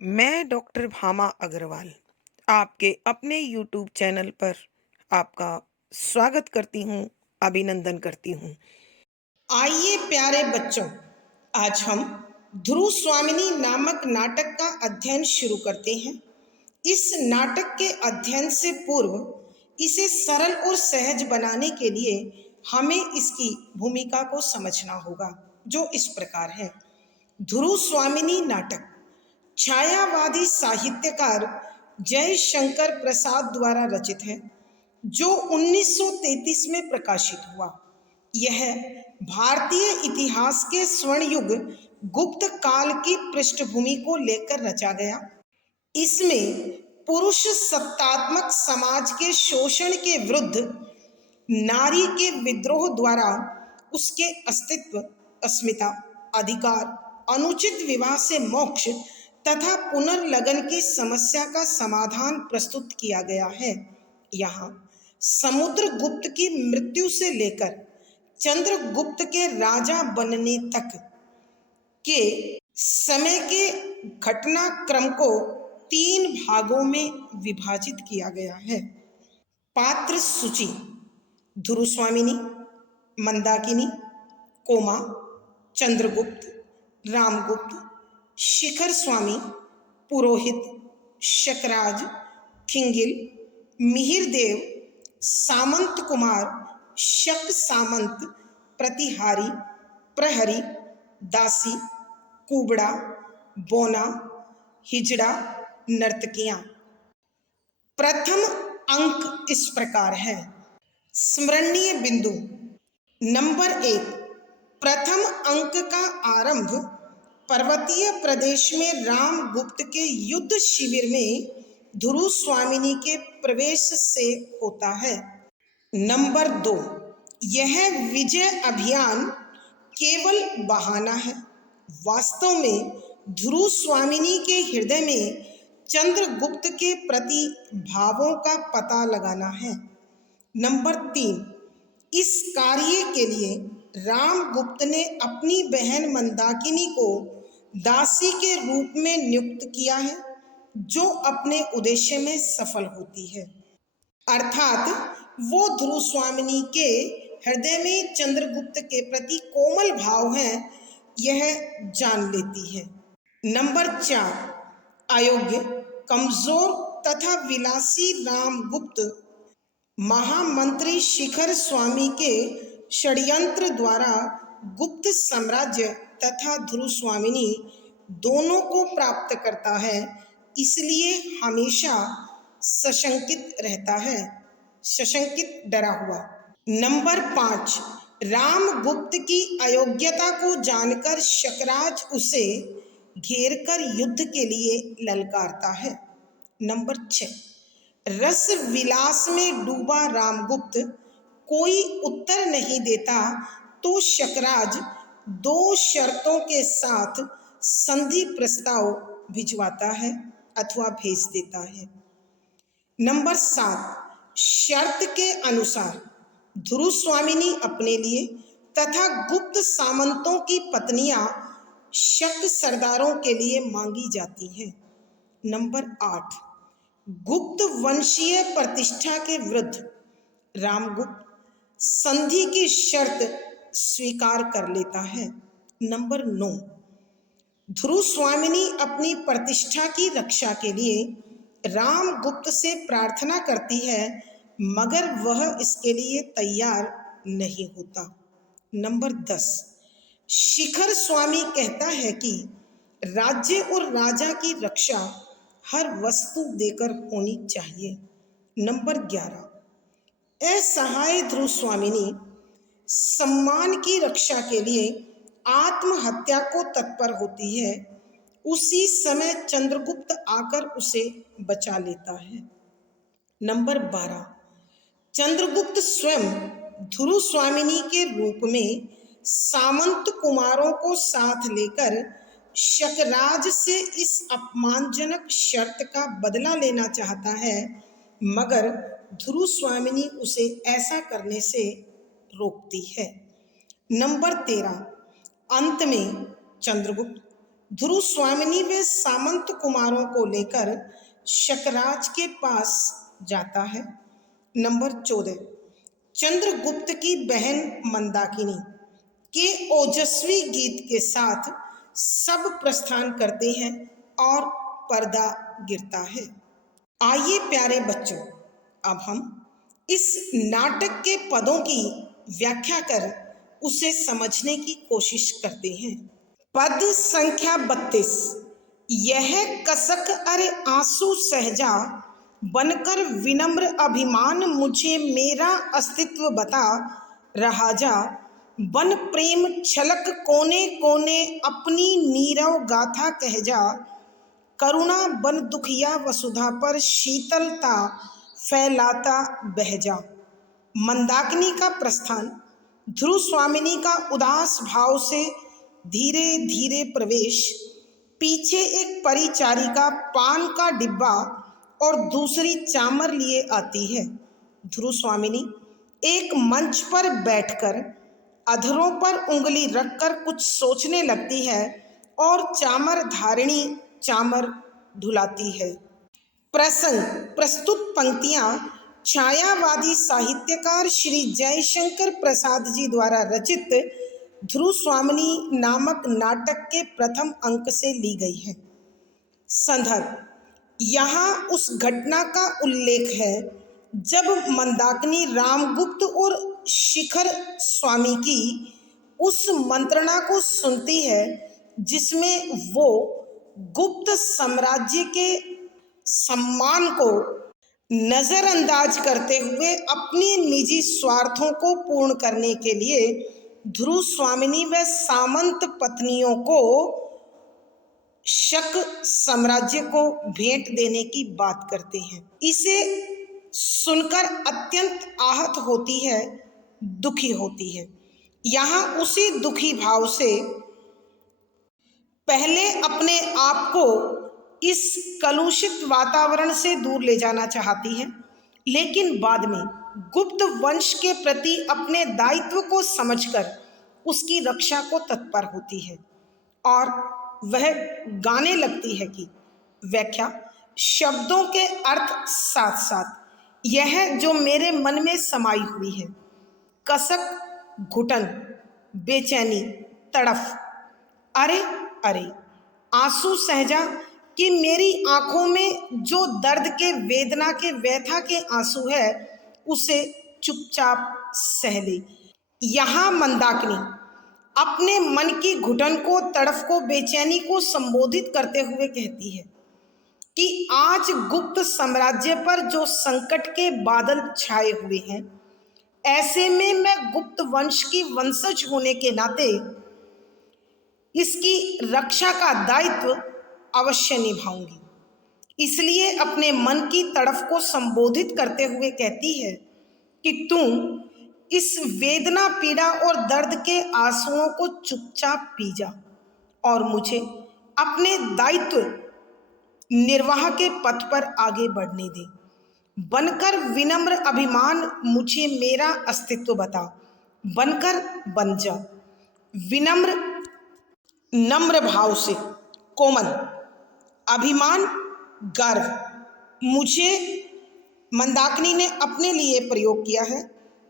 मैं डॉक्टर भामा अग्रवाल आपके अपने यूट्यूब चैनल पर आपका स्वागत करती हूँ, अभिनंदन करती हूँ। आइए प्यारे बच्चों, आज हम ध्रुव स्वामिनी नामक नाटक का अध्ययन शुरू करते हैं। इस नाटक के अध्ययन से पूर्व इसे सरल और सहज बनाने के लिए हमें इसकी भूमिका को समझना होगा, जो इस प्रकार है। ध्रुव स्वामिनी नाटक छायावादी साहित्यकार जयशंकर प्रसाद द्वारा रचित है, जो 1933 में प्रकाशित हुआ। यह भारतीय इतिहास के स्वर्ण युग गुप्त काल की पृष्ठभूमि को लेकर रचा गया। इसमें पुरुष सत्तात्मक समाज के शोषण के विरुद्ध नारी के विद्रोह द्वारा उसके अस्तित्व, अस्मिता, अधिकार, अनुचित विवाह से मोक्ष तथा पुनर्लगन की समस्या का समाधान प्रस्तुत किया गया है। यहाँ समुद्रगुप्त की मृत्यु से लेकर चंद्रगुप्त के राजा बनने तक के समय के घटनाक्रम को 3 भागों में विभाजित किया गया है। पात्र सूची: ध्रुव स्वामिनी, मंदाकिनी, कोमा, चंद्रगुप्त, रामगुप्त, शिखर स्वामी, पुरोहित, शकराज, खिंगिल, मिहिरदेव, सामंत कुमार, शक सामंत, प्रतिहारी, प्रहरी, दासी, कुबड़ा, बोना, हिजड़ा, नर्तकियां। प्रथम अंक इस प्रकार है। स्मरणीय बिंदु: नंबर 1, प्रथम अंक का आरंभ पर्वतीय प्रदेश में रामगुप्त के युद्ध शिविर में ध्रुव स्वामिनी के प्रवेश से होता है। नंबर 2, यह विजय अभियान केवल बहाना है। वास्तव में ध्रुव स्वामिनी के हृदय में चंद्रगुप्त के प्रति भावों का पता लगाना है। नंबर 3, इस कार्य के लिए रामगुप्त ने अपनी बहन मंदाकिनी को दासी के रूप में नियुक्त किया है, जो अपने उद्देश्य में सफल होती है, अर्थात वो ध्रुव स्वामिनी के हृदय में चंद्रगुप्त के प्रति कोमल भाव हैं, यह जान लेती है। नंबर 4, अयोग्य, कमजोर तथा विलासी रामगुप्त महामंत्री शिखर स्वामी के षड्यंत्र द्वारा गुप्त साम्राज्य तथा ध्रुव स्वामिनी दोनों को प्राप्त करता है, इसलिए हमेशा सशंकित रहता है, सशंकित, डरा हुआ। नंबर 5, रामगुप्त की अयोग्यता को जानकर शकराज उसे घेरकर युद्ध के लिए ललकारता है। नंबर 6, रस विलास में डूबा रामगुप्त कोई उत्तर नहीं देता तो शकराज 2 शर्तों के साथ संधि प्रस्ताव भिजवाता है अथवा भेज देता है। नंबर 7, शर्त के अनुसार ध्रुव स्वामिनी अपने लिए तथा गुप्त सामंतों की पत्नियां शक सरदारों के लिए मांगी जाती हैं। नंबर 8, गुप्त वंशीय प्रतिष्ठा के विरुद्ध रामगुप्त संधि की शर्त स्वीकार कर लेता है। नंबर 9, ध्रुव स्वामिनी अपनी प्रतिष्ठा की रक्षा के लिए रामगुप्त से प्रार्थना करती है, मगर वह इसके लिए तैयार नहीं होता। नंबर 10, शिखर स्वामी कहता है कि राज्य और राजा की रक्षा हर वस्तु देकर होनी चाहिए। नंबर 11, असहाय ध्रुव स्वामिनी सम्मान की रक्षा के लिए आत्महत्या को तत्पर होती है। उसी समय चंद्रगुप्त आकर उसे बचा लेता है। नंबर 12, चंद्रगुप्त स्वयं ध्रुव स्वामिनी के रूप में सामंत कुमारों को साथ लेकर शकराज से इस अपमानजनक शर्त का बदला लेना चाहता है, मगर ध्रुव स्वामिनी उसे ऐसा करने से रोकती है। नंबर 13, अंत में चंद्रगुप्त ध्रुव स्वामिनी व सामंत कुमारों को लेकर शकराज के पास जाता है। नंबर 14, चंद्रगुप्त की बहन मंदाकिनी के ओजस्वी गीत के साथ सब प्रस्थान करते हैं और पर्दा गिरता है। आइए प्यारे बच्चों, अब हम इस नाटक के पदों की व्याख्या कर उसे समझने की कोशिश करते हैं। पद संख्या 32। यह कसक अरे आंसू सहजा, बनकर विनम्र अभिमान मुझे मेरा अस्तित्व बता रहा जा, बन प्रेम छलक कोने कोने अपनी नीरव गाथा कह जा, करुणा बन दुखिया वसुधा पर शीतलता फैलाता बह जा। मंदाकिनी का प्रस्थान, ध्रुव स्वामिनी का उदास भाव से धीरे धीरे प्रवेश, पीछे एक परिचारिका पान का डिब्बा और दूसरी चामर लिए आती है। ध्रुव स्वामिनी एक मंच पर बैठकर अधरों पर उंगली रखकर कुछ सोचने लगती है और चामर धारिणी चामर ढुलाती है। प्रसंग, प्रस्तुत पंक्तियां छायावादी साहित्यकार श्री जयशंकर प्रसाद जी द्वारा रचित ध्रुव स्वामिनी नामक नाटक के प्रथम अंक से ली गई है। संदर्भ, यहाँ उस घटना का उल्लेख है जब मंदाकिनी रामगुप्त और शिखर स्वामी की उस मंत्रणा को सुनती है जिसमें वो गुप्त साम्राज्य के सम्मान को नजरअंदाज करते हुए अपनी निजी स्वार्थों को पूर्ण करने के लिए ध्रुव स्वामिनी व सामंत पत्नियों को शक साम्राज्य को भेंट देने की बात करते हैं। इसे सुनकर अत्यंत आहत होती है, दुखी होती है। यहाँ उसी दुखी भाव से पहले अपने आप को इस कलुषित वातावरण से दूर ले जाना चाहती है, लेकिन बाद में गुप्त वंश के प्रति अपने दायित्व को समझकर उसकी रक्षा को तत्पर होती है और वह गाने लगती है कि व्याख्या, शब्दों के अर्थ साथ साथ यह जो मेरे मन में समाई हुई है, कसक, घुटन, बेचैनी, तड़फ, अरे अरे आंसू सहजा कि मेरी आंखों में जो दर्द के, वेदना के, व्यथा के आंसू है उसे चुपचाप सह ले। यहाँ मंदाकिनी अपने मन की घुटन को, तड़फ को, बेचैनी को संबोधित करते हुए कहती है कि आज गुप्त साम्राज्य पर जो संकट के बादल छाए हुए हैं, ऐसे में मैं गुप्त वंश की वंशज होने के नाते इसकी रक्षा का दायित्व अवश्य निभाऊंगी। इसलिए अपने मन की तड़फ को संबोधित करते हुए कहती है कि तू इस वेदना, पीड़ा और दर्द के आंसुओं को चुपचाप पी जा और मुझे अपने दायित्व निर्वाह के पथ पर आगे बढ़ने दे। बनकर विनम्र अभिमान मुझे मेरा अस्तित्व बता, बनकर बन जा। विनम्र, नम्र भाव से, कोमल, अभिमान, गर्व, मुझे मंदाकिनी ने अपने लिए प्रयोग किया है।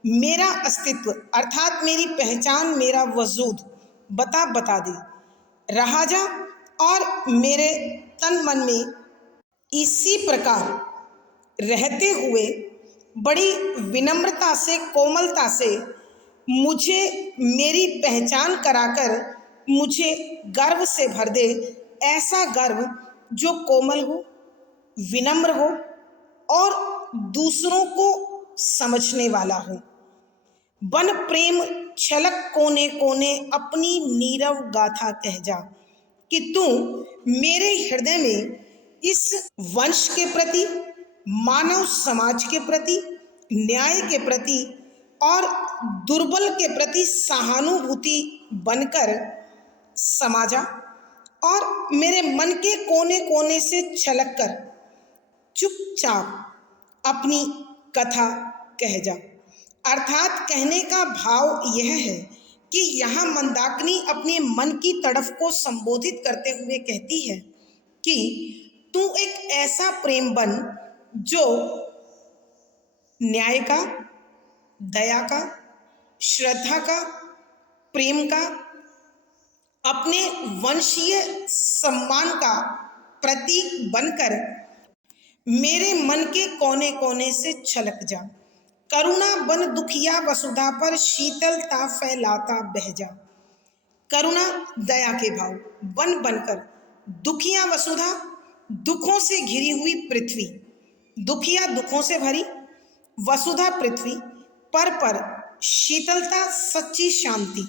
मेरा अस्तित्व अर्थात मेरी पहचान, मेरा वजूद बता दे रहा जा और मेरे तन मन में इसी प्रकार रहते हुए बड़ी विनम्रता से, कोमलता से मुझे मेरी पहचान कराकर मुझे गर्व से भर दे। ऐसा गर्व जो कोमल हो, विनम्र हो और दूसरों को समझने वाला हो। बन प्रेम छलक कोने कोने अपनी नीरव गाथा कह जा कि तू मेरे हृदय में इस वंश के प्रति, मानव समाज के प्रति, न्याय के प्रति और दुर्बल के प्रति सहानुभूति बनकर समा जा और मेरे मन के कोने कोने से छलक कर चुपचाप अपनी कथा कह जा। अर्थात कहने का भाव यह है कि यहाँ मंदाकिनी अपने मन की तड़फ को संबोधित करते हुए कहती है कि तू एक ऐसा प्रेम बन जो न्याय का, दया का, श्रद्धा का, प्रेम का, अपने वंशीय सम्मान का प्रतीक बनकर मेरे मन के कोने कोने से छलक जा। करुणा बन दुखिया वसुधा पर शीतलता फैलाता बह जा। करुणा दया के भाव बन बनकर दुखिया वसुधा, दुखों से घिरी हुई पृथ्वी, दुखिया दुखों से भरी वसुधा पृथ्वी पर शीतलता सच्ची शांति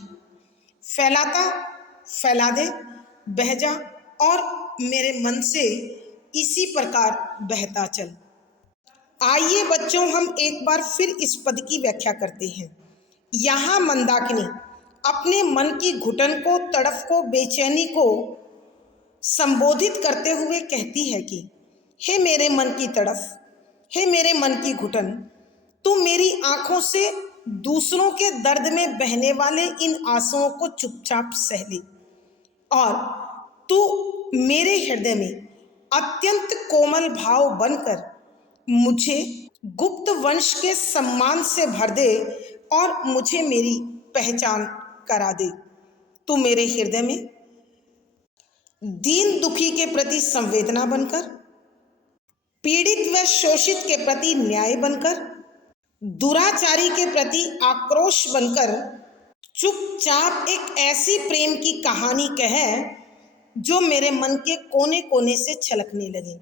फैलाता फैला दे, बह जा और मेरे मन से इसी प्रकार बहता चल। आइए बच्चों, हम एक बार फिर इस पद की व्याख्या करते हैं। यहाँ मंदाकिनी अपने मन की घुटन को, तड़फ को, बेचैनी को संबोधित करते हुए कहती है कि हे मेरे मन की तड़फ, हे मेरे मन की घुटन, तू मेरी आंखों से दूसरों के दर्द में बहने वाले इन आंसुओं को चुपचाप सह ले और तू मेरे हृदय में अत्यंत कोमल भाव बनकर मुझे गुप्त वंश के सम्मान से भर दे और मुझे मेरी पहचान करा दे। तू मेरे हृदय में दीन दुखी के प्रति संवेदना बनकर, पीड़ित व शोषित के प्रति न्याय बनकर, दुराचारी के प्रति आक्रोश बनकर चुपचाप एक ऐसी प्रेम की कहानी कहे जो मेरे मन के कोने कोने से छलकने लगे।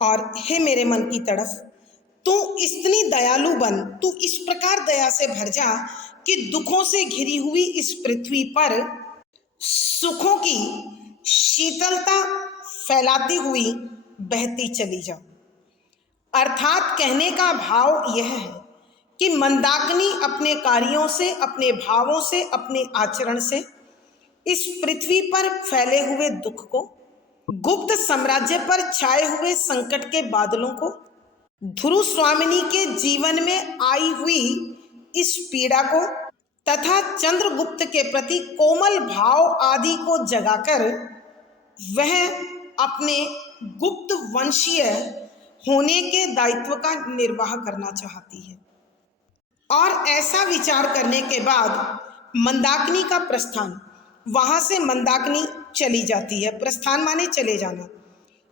और हे मेरे मन की तरफ, तू इतनी दयालु बन, तू इस प्रकार दया से भर जा कि दुखों से घिरी हुई इस पृथ्वी पर सुखों की शीतलता फैलाती हुई बहती चली जा। अर्थात कहने का भाव यह है कि मंदाकिनी अपने कार्यों से, अपने भावों से, अपने आचरण से इस पृथ्वी पर फैले हुए दुख को, गुप्त साम्राज्य पर छाए हुए संकट के बादलों को, ध्रुव स्वामिनी के जीवन में आई हुई इस पीड़ा को तथा चंद्रगुप्त के प्रति कोमल भाव आदि को जगाकर वह अपने गुप्त वंशीय होने के दायित्व का निर्वाह करना चाहती है। और ऐसा विचार करने के बाद मंदाकिनी का प्रस्थान, वहां से मंदाकिनी चली जाती है। प्रस्थान माने चले जाना।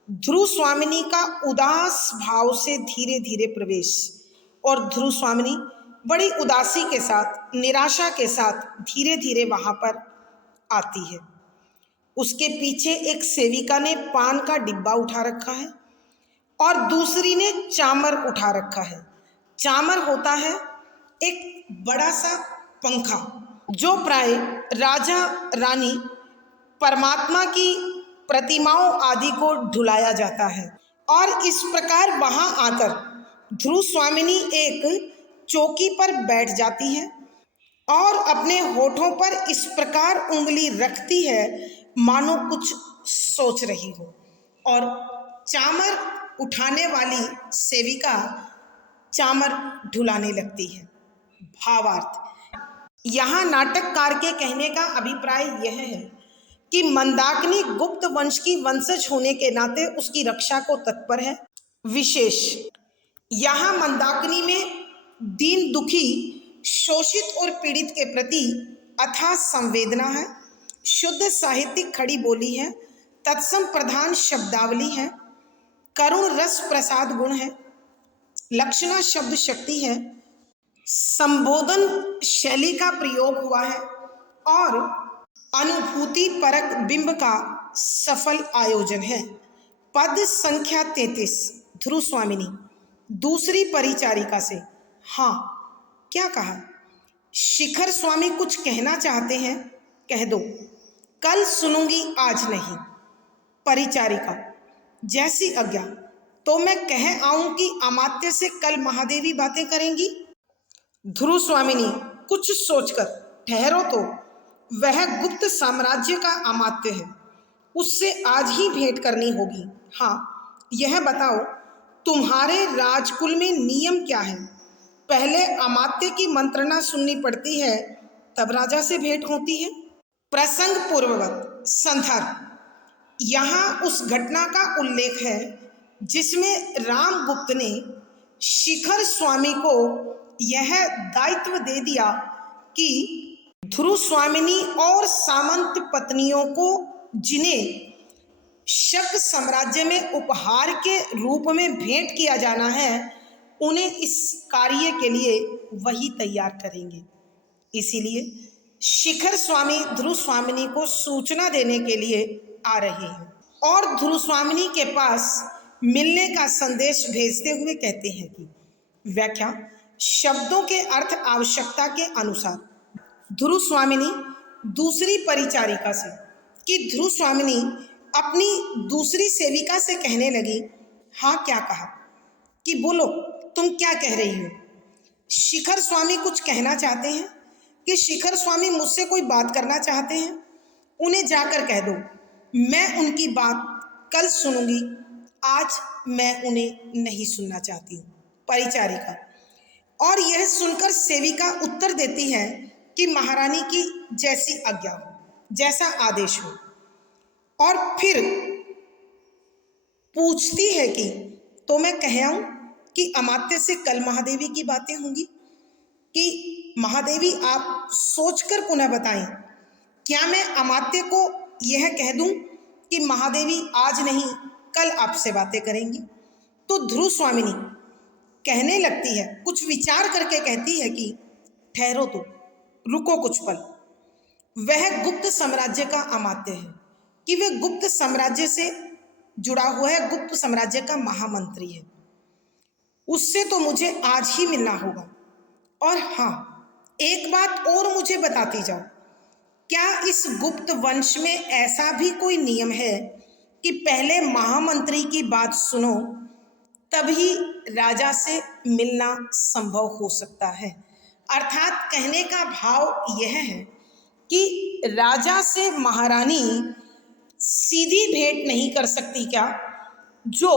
ध्रुव स्वामिनी का उदास भाव से धीरे धीरे प्रवेश, और ध्रुव स्वामिनी बड़ी उदासी के साथ, निराशा के साथ धीरे धीरे वहां पर आती है। उसके पीछे एक सेविका ने पान का डिब्बा उठा रखा है और दूसरी ने चामर उठा रखा है। चामर होता है एक बड़ा सा पंखा जो प्राय राजा रानी, परमात्मा की प्रतिमाओं आदि को ढुलाया जाता है। और इस प्रकार वहां आकर ध्रुव स्वामिनी एक चौकी पर बैठ जाती है और अपने होठों पर इस प्रकार उंगली रखती है मानो कुछ सोच रही हो, और चामर उठाने वाली सेविका चामर ढुलाने लगती है। भावार्थ, यहाँ नाटककार के कहने का अभिप्राय यह है कि मंदाकिनी गुप्त वंश की वंशज होने के नाते उसकी रक्षा को तत्पर है। विशेष यहाँ मंदाकिनी में दीन दुखी, शोषित और पीड़ित के प्रति अथाह संवेदना है, शुद्ध साहित्यिक खड़ी बोली है, तत्सम प्रधान शब्दावली है, करुण रस प्रसाद गुण है, लक्षणा शब्द शक्ति है, संबोधन शैली का प्रयोग हुआ है और अनुभूति परक बिंब का सफल आयोजन है। पद संख्या 33, ध्रुव स्वामिनी दूसरी परिचारिका से। हाँ, क्या कहा? शिखर स्वामी कुछ कहना चाहते हैं, कह दो। कल सुनूंगी, आज नहीं। परिचारिका, जैसी आज्ञा। तो मैं कह आऊं कि अमात्य से कल महादेवी बातें करेंगी? ध्रुव स्वामिनी कुछ सोचकर, ठहरो तो, वह गुप्त साम्राज्य का अमात्य है, उससे आज ही भेंट करनी होगी। हाँ, यह बताओ तुम्हारे राजकुल में नियम क्या है? पहले अमात्य की मंत्रणा सुननी पड़ती है, तब राजा से भेंट होती है। प्रसंग पूर्ववत संदर्भ, यहाँ उस घटना का उल्लेख है जिसमें रामगुप्त ने शिखर स्वामी को यह दायित्व दे दिया कि ध्रुव स्वामिनी और सामंत पत्नियों को जिन्हें शक साम्राज्य में उपहार के रूप में भेंट किया जाना है, उन्हें इस कार्य के लिए वही तैयार करेंगे। इसीलिए शिखर स्वामी ध्रुव स्वामिनी को सूचना देने के लिए आ रहे हैं और ध्रुव स्वामिनी के पास मिलने का संदेश भेजते हुए कहते हैं कि व्याख्या, शब्दों के अर्थ आवश्यकता के अनुसार ध्रुव स्वामिनी दूसरी परिचारिका से कि ध्रुव स्वामिनी अपनी दूसरी सेविका से कहने लगी, हाँ क्या कहा, कि बोलो तुम क्या कह रही हो। शिखर स्वामी कुछ कहना चाहते हैं कि शिखर स्वामी मुझसे कोई बात करना चाहते हैं, उन्हें जाकर कह दो, मैं उनकी बात कल सुनूंगी, आज मैं उन्हें नहीं सुनना चाहती हूँ। परिचारिका, और यह सुनकर सेविका उत्तर देती है कि महारानी की जैसी आज्ञा हो, जैसा आदेश हो। और फिर पूछती है कि तो मैं कह आऊं कि अमात्य से कल महादेवी की बातें होंगी, कि महादेवी आप सोचकर पुनः बताएं, क्या मैं अमात्य को यह कह दूं कि महादेवी आज नहीं कल आपसे बातें करेंगी। तो ध्रुव स्वामिनी कहने लगती है, कुछ विचार करके कहती है कि ठहरो तो, रुको कुछ पल। वह गुप्त साम्राज्य का अमात्य है, कि वह गुप्त साम्राज्य से जुड़ा हुआ है, गुप्त साम्राज्य का महामंत्री है, उससे तो मुझे आज ही मिलना होगा। और हाँ, एक बात और मुझे बताती जाओ, क्या इस गुप्त वंश में ऐसा भी कोई नियम है कि पहले महामंत्री की बात सुनो तभी राजा से मिलना संभव हो सकता है। अर्थात कहने का भाव यह है कि राजा से महारानी सीधी भेंट नहीं कर सकती क्या, जो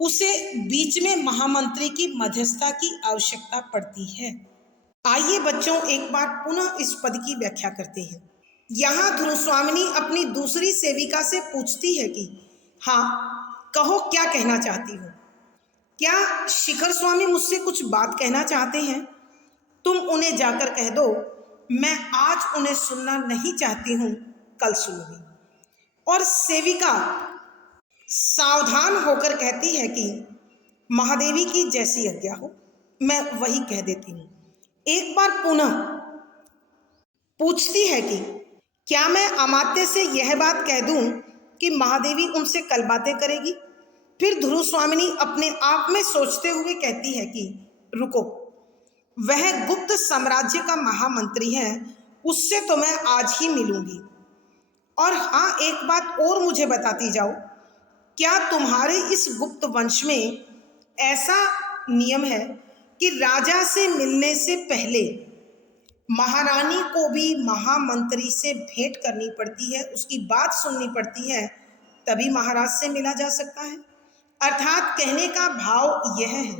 उसे बीच में महामंत्री की मध्यस्थता की आवश्यकता पड़ती है। आइए बच्चों एक बार पुनः इस पद की व्याख्या करते हैं। यहाँ ध्रुव स्वामिनी अपनी दूसरी सेविका से पूछती है कि हाँ कहो, क्या कहना चाहती हो। क्या शिखर स्वामी मुझसे कुछ बात कहना चाहते हैं, तुम उन्हें जाकर कह दो, मैं आज उन्हें सुनना नहीं चाहती हूँ, कल सुनूंगी। और सेविका सावधान होकर कहती है कि महादेवी की जैसी आज्ञा हो, मैं वही कह देती हूँ। एक बार पुनः पूछती है कि क्या मैं अमात्य से यह बात कह दूं कि महादेवी उनसे कल बातें करेगी। फिर ध्रुव स्वामिनी अपने आप में सोचते हुए कहती है कि रुको, वह गुप्त साम्राज्य का महामंत्री है, उससे तो मैं आज ही मिलूंगी। और हाँ, एक बात और मुझे बताती जाओ, क्या तुम्हारे इस गुप्त वंश में ऐसा नियम है कि राजा से मिलने से पहले महारानी को भी महामंत्री से भेंट करनी पड़ती है, उसकी बात सुननी पड़ती है, तभी महाराज से मिला जा सकता है। अर्थात कहने का भाव यह है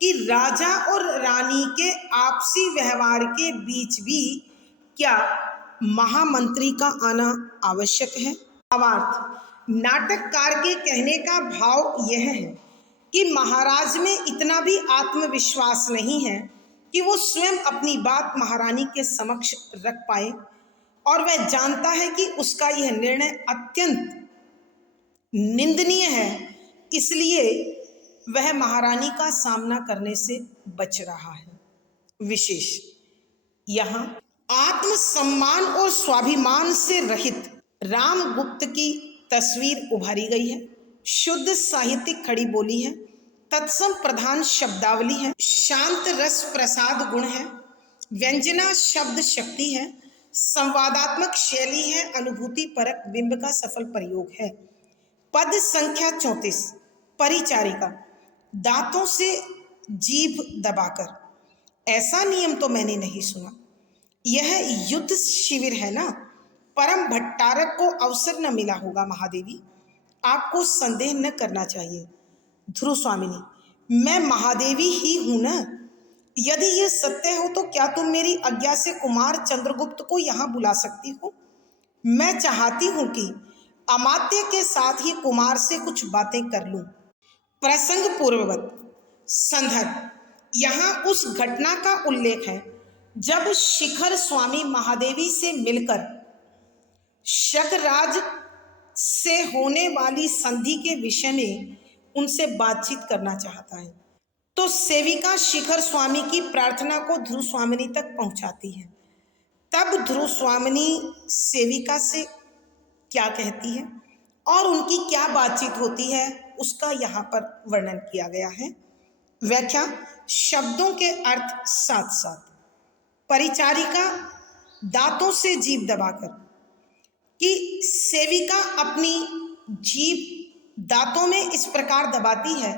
कि राजा और रानी के आपसी व्यवहार के बीच भी क्या महामंत्री का आना आवश्यक है। भावार्थ, नाटककार के कहने का भाव यह है कि महाराज में इतना भी आत्मविश्वास नहीं है कि वो स्वयं अपनी बात महारानी के समक्ष रख पाए, और वह जानता है कि उसका यह निर्णय अत्यंत निंदनीय है, इसलिए वह महारानी का सामना करने से बच रहा है। विशेष यहाँ आत्मसम्मान और स्वाभिमान से रहित रामगुप्त की तस्वीर उभारी गई है। शुद्ध साहित्यिक खड़ी बोली है, तत्सम प्रधान शब्दावली है, शांत रस प्रसाद गुण है, व्यंजना शब्द शक्ति है, संवादात्मक शैली है, अनुभूति परक बिंब का सफल प्रयोग है। पद संख्या 34। परिचारिका, दांतों से जीभ दबाकर, ऐसा नियम तो मैंने नहीं सुना। यह युद्ध शिविर है ना, परम भट्टारक को अवसर न मिला होगा महादेवी, आपको संदेह न करना चाहिए। ध्रुव स्वामिनी, मैं महादेवी ही हूं ना, यदि ये सत्य हो तो क्या तुम मेरी आज्ञा से कुमार चंद्रगुप्त को यहाँ बुला सकती हो? मैं चाहती हूं कि अमात्य के साथ ही कुमार से कुछ बातें कर लूं। प्रसंग पूर्ववत संदर्भ, यहाँ उस घटना का उल्लेख है जब शिखर स्वामी महादेवी से मिलकर शकराज से होने वाली संधि के विषय में उनसे बातचीत करना चाहता है, तो सेविका शिखर स्वामी की प्रार्थना को ध्रुव स्वामिनी तक पहुंचाती है। तब ध्रुव स्वामिनी सेविका से क्या कहती है और उनकी क्या बातचीत होती है, उसका यहाँ पर वर्णन किया गया है। व्याख्या, शब्दों के अर्थ साथ साथ। परिचारिका दांतों से जीभ दबाकर, कि सेविका अपनी जीभ दांतों में इस प्रकार दबाती है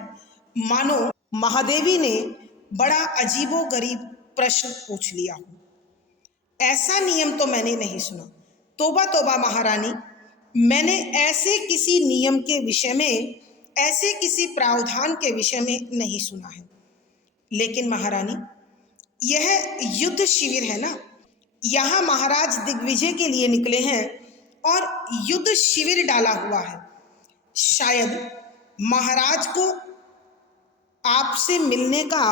मानो महादेवी ने बड़ा अजीबोगरीब प्रश्न पूछ लिया हो। ऐसा नियम तो मैंने नहीं सुना। तोबा तोबा महारानी, मैंने ऐसे किसी नियम के विषय में, ऐसे किसी प्रावधान के विषय में नहीं सुना है। लेकिन महारानी, यह युद्ध शिविर है ना, यहाँ महाराज दिग्विजय के लिए निकले हैं और युद्ध शिविर डाला हुआ है। शायद महाराज को आपसे मिलने का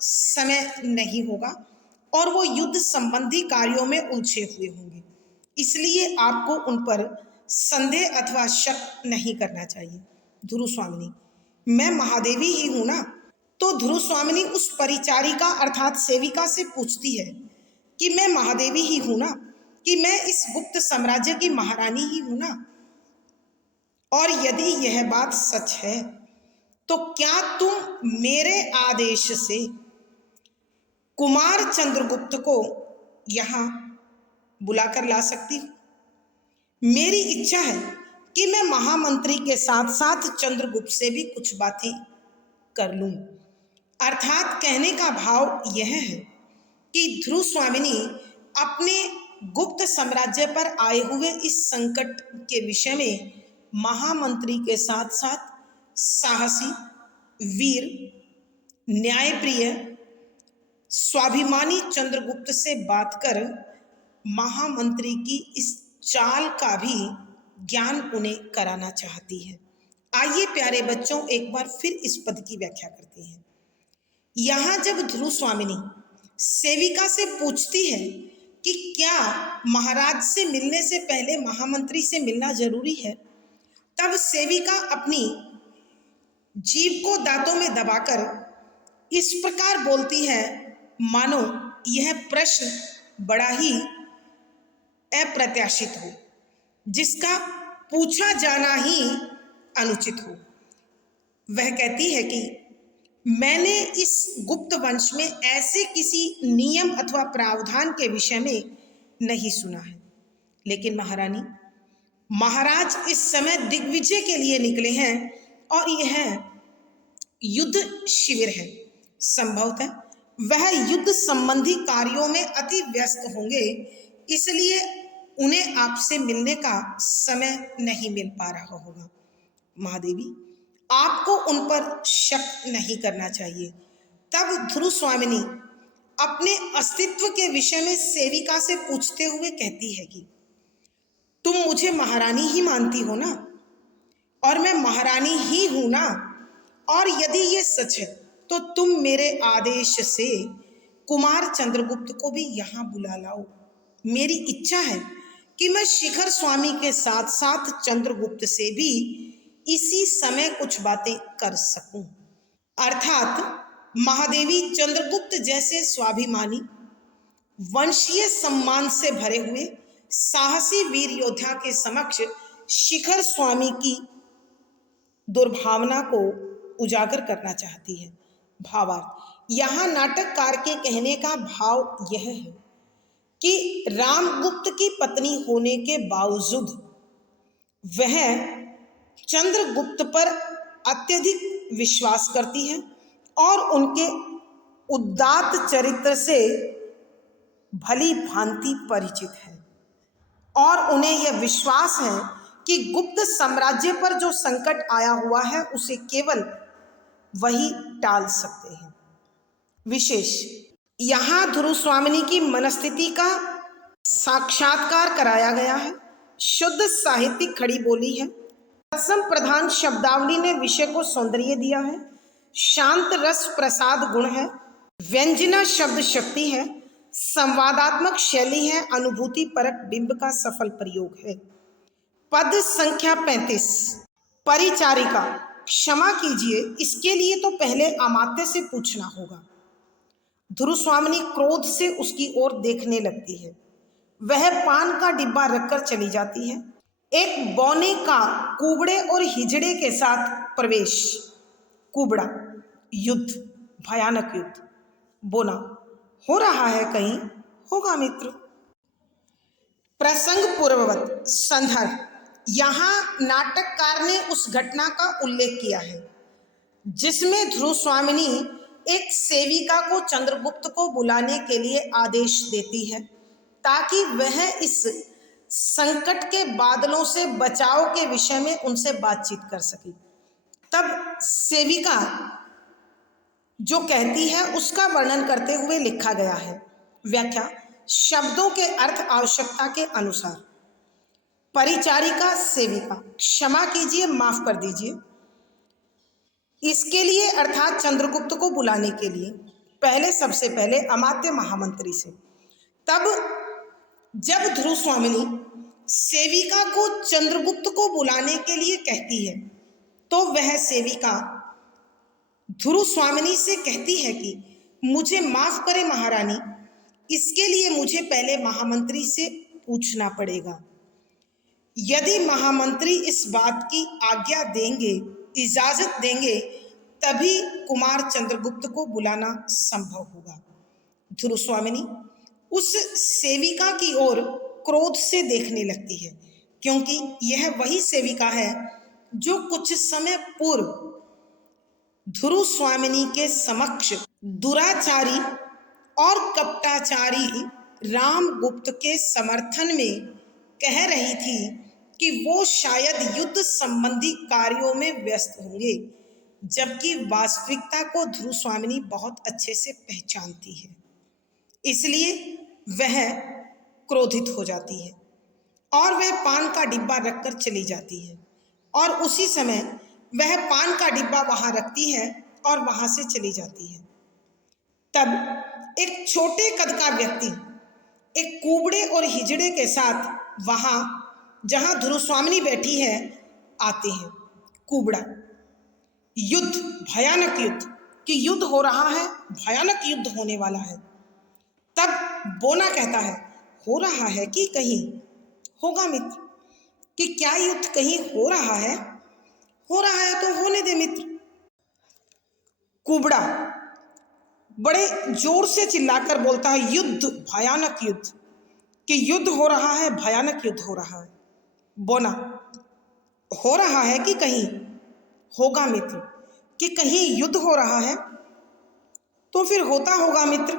समय नहीं होगा और वो युद्ध संबंधी कार्यों में उलझे हुए होंगे, इसलिए आपको उन पर संदेह अथवा शक नहीं करना चाहिए। ध्रुव स्वामिनी, मैं महादेवी ही हूं ना। तो ध्रुव स्वामिनी उस परिचारिका अर्थात सेविका से पूछती है कि मैं महादेवी ही हूं ना, कि मैं इस गुप्त साम्राज्य की महारानी ही हूं ना, और यदि यह बात सच है तो क्या तुम मेरे आदेश से कुमार चंद्रगुप्त को यहाँ बुलाकर ला सकती हो? मेरी इच्छा है कि मैं महामंत्री के साथ साथ चंद्रगुप्त से भी कुछ बातें कर लूं। अर्थात कहने का भाव यह है कि ध्रुव स्वामिनी अपने गुप्त साम्राज्य पर आए हुए इस संकट के विषय में महामंत्री के साथ साथ साहसी, वीर, न्यायप्रिय, स्वाभिमानी चंद्रगुप्त से बात कर महामंत्री की इस चाल का भी ज्ञान उन्हें कराना चाहती है। आइए प्यारे बच्चों, एक बार फिर इस पद की व्याख्या करते हैं। यहाँ जब ध्रुव स्वामिनी सेविका से पूछती है कि क्या महाराज से मिलने से पहले महामंत्री से मिलना जरूरी है, तब सेविका अपनी जीभ को दांतों में दबाकर इस प्रकार बोलती है मानो यह प्रश्न बड़ा ही अप्रत्याशित हो, जिसका पूछा जाना ही अनुचित हो। वह कहती है कि मैंने इस गुप्त वंश में ऐसे किसी नियम अथवा प्रावधान के विषय में नहीं सुना है। लेकिन महारानी, महाराज इस समय दिग्विजय के लिए निकले हैं और यह युद्ध शिविर है। संभवतः वह युद्ध संबंधी कार्यों में अति व्यस्त होंगे, इसलिए उन्हें आपसे मिलने का समय नहीं मिल पा रहा होगा। महादेवी, आपको उन पर शक नहीं करना चाहिए। तब ध्रुव स्वामिनी अपने अस्तित्व के विषय में सेविका से पूछते हुए कहती है कि तुम मुझे महारानी ही मानती हो ना, और मैं महारानी ही हूं ना, और यदि ये सच है तो तुम मेरे आदेश से कुमार चंद्रगुप्त को भी यहाँ बुला लाओ। मेरी इच्छा है कि मैं शिखर स्वामी के साथ साथ चंद्रगुप्त से भी इसी समय कुछ बातें कर सकूं। अर्थात महादेवी चंद्रगुप्त जैसे स्वाभिमानी, वंशीय सम्मान से भरे हुए साहसी वीर योद्धा के समक्ष शिखर स्वामी की दुर्भावना को उजागर करना चाहती है। भावार्थ, यहाँ नाटककार के कहने का भाव यह है कि रामगुप्त की पत्नी होने के बावजूद वह चंद्रगुप्त पर अत्यधिक विश्वास करती है और उनके उदात्त चरित्र से भली भांति परिचित है, और उन्हें यह विश्वास है कि गुप्त साम्राज्य पर जो संकट आया हुआ है उसे केवल वही टाल सकते हैं। विशेष, यहाँ ध्रुव स्वामिनी की मनस्थिति का साक्षात्कार कराया गया है। शुद्ध साहित्यिक खड़ी बोली है। तत्सम प्रधान शब्दावली ने विषय को सौंदर्य दिया है। शांत रस प्रसाद गुण है। व्यंजना शब्द शक्ति है। संवादात्मक शैली है। अनुभूति परक बिंब का सफल प्रयोग है। पद संख्या 35। परिचारिका, क्षमा कीजिए, इसके लिए तो पहले अमात्य से पूछना होगा। ध्रुव स्वामिनी क्रोध से उसकी ओर देखने लगती है। वह पान का डिब्बा रखकर चली जाती है। एक बौने का कुबड़े और हिजड़े के साथ प्रवेश। कुबड़ा, युद्ध, भयानक युद्ध। बोना, हो रहा है कहीं, होगा मित्र। प्रसंग पूर्ववत। संदर्भ, यहाँ नाटककार ने उस घटना का उल्लेख किया है जिसमें ध्रुव स्वामिनी एक सेविका को चंद्रगुप्त को बुलाने के लिए आदेश देती है ताकि वह इस संकट के बादलों से बचाव के विषय में उनसे बातचीत कर सके। तब सेविका जो कहती है उसका वर्णन करते हुए लिखा गया है। व्याख्या, शब्दों के अर्थ आवश्यकता के अनुसार। परिचारिका, सेविका, क्षमा कीजिए, माफ कर दीजिए, इसके लिए अर्थात चंद्रगुप्त को बुलाने के लिए पहले सबसे पहले अमात्य महामंत्री से। तब जब ध्रुव स्वामिनी सेविका को चंद्रगुप्त को बुलाने के लिए कहती है तो वह सेविका ध्रुव स्वामिनी से कहती है कि मुझे माफ करें महारानी, इसके लिए मुझे पहले महामंत्री से पूछना पड़ेगा। यदि महामंत्री इस बात की आज्ञा देंगे, इजाजत देंगे, तभी कुमार चंद्रगुप्त को बुलाना संभव होगा। ध्रुव स्वामिनी उस सेविका की ओर क्रोध से देखने लगती है क्योंकि यह वही सेविका है जो कुछ समय पूर्व ध्रुव स्वामिनी के समक्ष दुराचारी और कपटाचारी रामगुप्त के समर्थन में कह रही थी कि वो शायद युद्ध संबंधी कार्यों में व्यस्त होंगे, जबकि वास्तविकता को ध्रुव स्वामिनी बहुत अच्छे से पहचानती है। इसलिए वह क्रोधित हो जाती है और वह पान का डिब्बा रखकर चली जाती है और उसी समय वह पान का डिब्बा वहां रखती है और वहां से चली जाती है। तब एक छोटे कद का व्यक्ति एक कुबड़े और हिजड़े के साथ वहां जहां ध्रुव स्वामिनी बैठी है आते हैं। कुबड़ा, युद्ध, भयानक युद्ध, कि युद्ध हो रहा है, भयानक युद्ध होने वाला है। तब बोना कहता है, हो रहा है कि कहीं होगा मित्र, कि क्या युद्ध कहीं हो रहा है? हो रहा है तो होने दे मित्र। कुबड़ा बड़े जोर से चिल्लाकर बोलता है, युद्ध, भयानक युद्ध, कि युद्ध हो रहा है, भयानक युद्ध हो रहा है। बोना, हो रहा है कि कहीं होगा मित्र, कि कहीं युद्ध हो रहा है तो फिर होता होगा मित्र,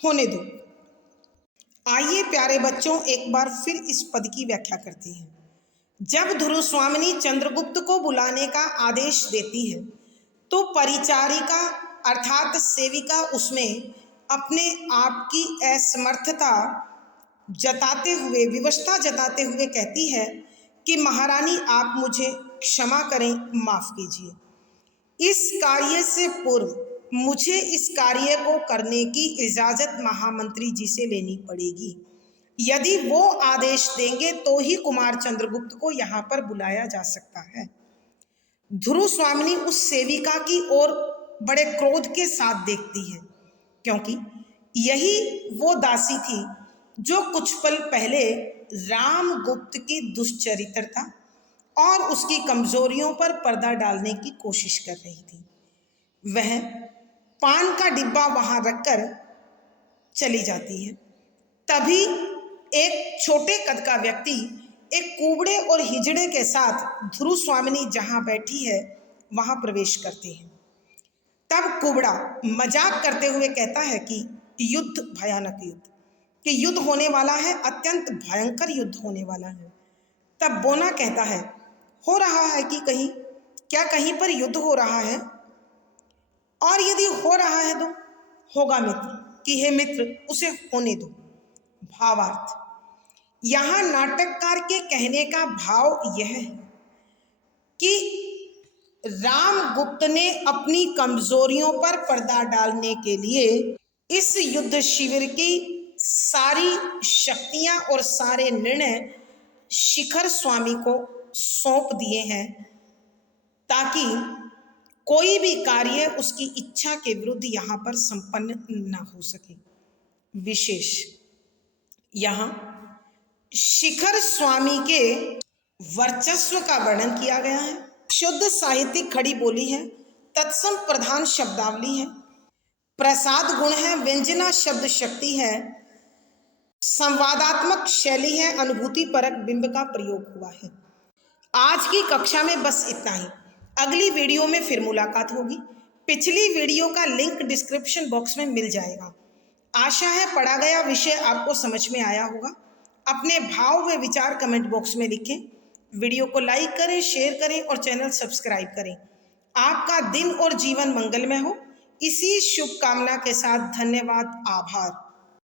होने दो। आइए प्यारे बच्चों एक बार फिर इस पद की व्याख्या करते हैं। जब ध्रुव स्वामिनी चंद्रगुप्त को बुलाने का आदेश देती है तो परिचारिका अर्थात सेविका उसमें अपने आप की असमर्थता जताते हुए, विवशता जताते हुए कहती है कि महारानी आप मुझे क्षमा करें, माफ कीजिए। इस कार्य से पूर्व मुझे इस कार्य को करने की इजाजत महामंत्री जी से लेनी पड़ेगी। यदि वो आदेश देंगे तो ही कुमार चंद्रगुप्त को यहाँ पर बुलाया जा सकता है। ध्रुव स्वामिनी उस सेविका की ओर बड़े क्रोध के साथ देखती है क्योंकि यही वो दासी थी जो कुछ पल पहले रामगुप्त की दुष्चरित्रता और उसकी कमजोरियों पर पर्दा डालने की कोशिश कर रही थी। वह पान का डिब्बा वहां रखकर चली जाती है। तभी एक छोटे कद का व्यक्ति एक कुबड़े और हिजड़े के साथ ध्रुव स्वामिनी जहां बैठी है वहां प्रवेश करते हैं। तब कुबड़ा मजाक करते हुए कहता है कि युद्ध, भयानक युद्ध, कि युद्ध होने वाला है, अत्यंत भयंकर युद्ध होने वाला है। तब बोना कहता है, हो रहा है कि कहीं, क्या कहीं पर युद्ध हो रहा है? और यदि हो रहा है तो होगा मित्र कि हे मित्र उसे होने दो। भावार्थ, यहाँ नाटककार के कहने का भाव यह है कि रामगुप्त ने अपनी कमजोरियों पर पर्दा डालने के लिए इस युद्ध शिविर की सारी शक्तियां और सारे निर्णय शिखर स्वामी को सौंप दिए हैं, ताकि कोई भी कार्य उसकी इच्छा के विरुद्ध यहाँ पर संपन्न न हो सके। विशेष, यहाँ शिखर स्वामी के वर्चस्व का वर्णन किया गया है। शुद्ध साहित्यिक खड़ी बोली है, तत्सम प्रधान शब्दावली है, प्रसाद गुण है, व्यंजना शब्द शक्ति है, संवादात्मक शैली है, अनुभूति परक बिंब का प्रयोग हुआ है। आज की कक्षा में बस इतना ही। अगली वीडियो में फिर मुलाकात होगी। पिछली वीडियो का लिंक डिस्क्रिप्शन बॉक्स में मिल जाएगा। आशा है पढ़ा गया विषय आपको समझ में आया होगा। अपने भाव व विचार कमेंट बॉक्स में लिखें। वीडियो को लाइक करें, शेयर करें और चैनल सब्सक्राइब करें। आपका दिन और जीवन मंगलमय हो, इसी शुभकामना के साथ धन्यवाद, आभार।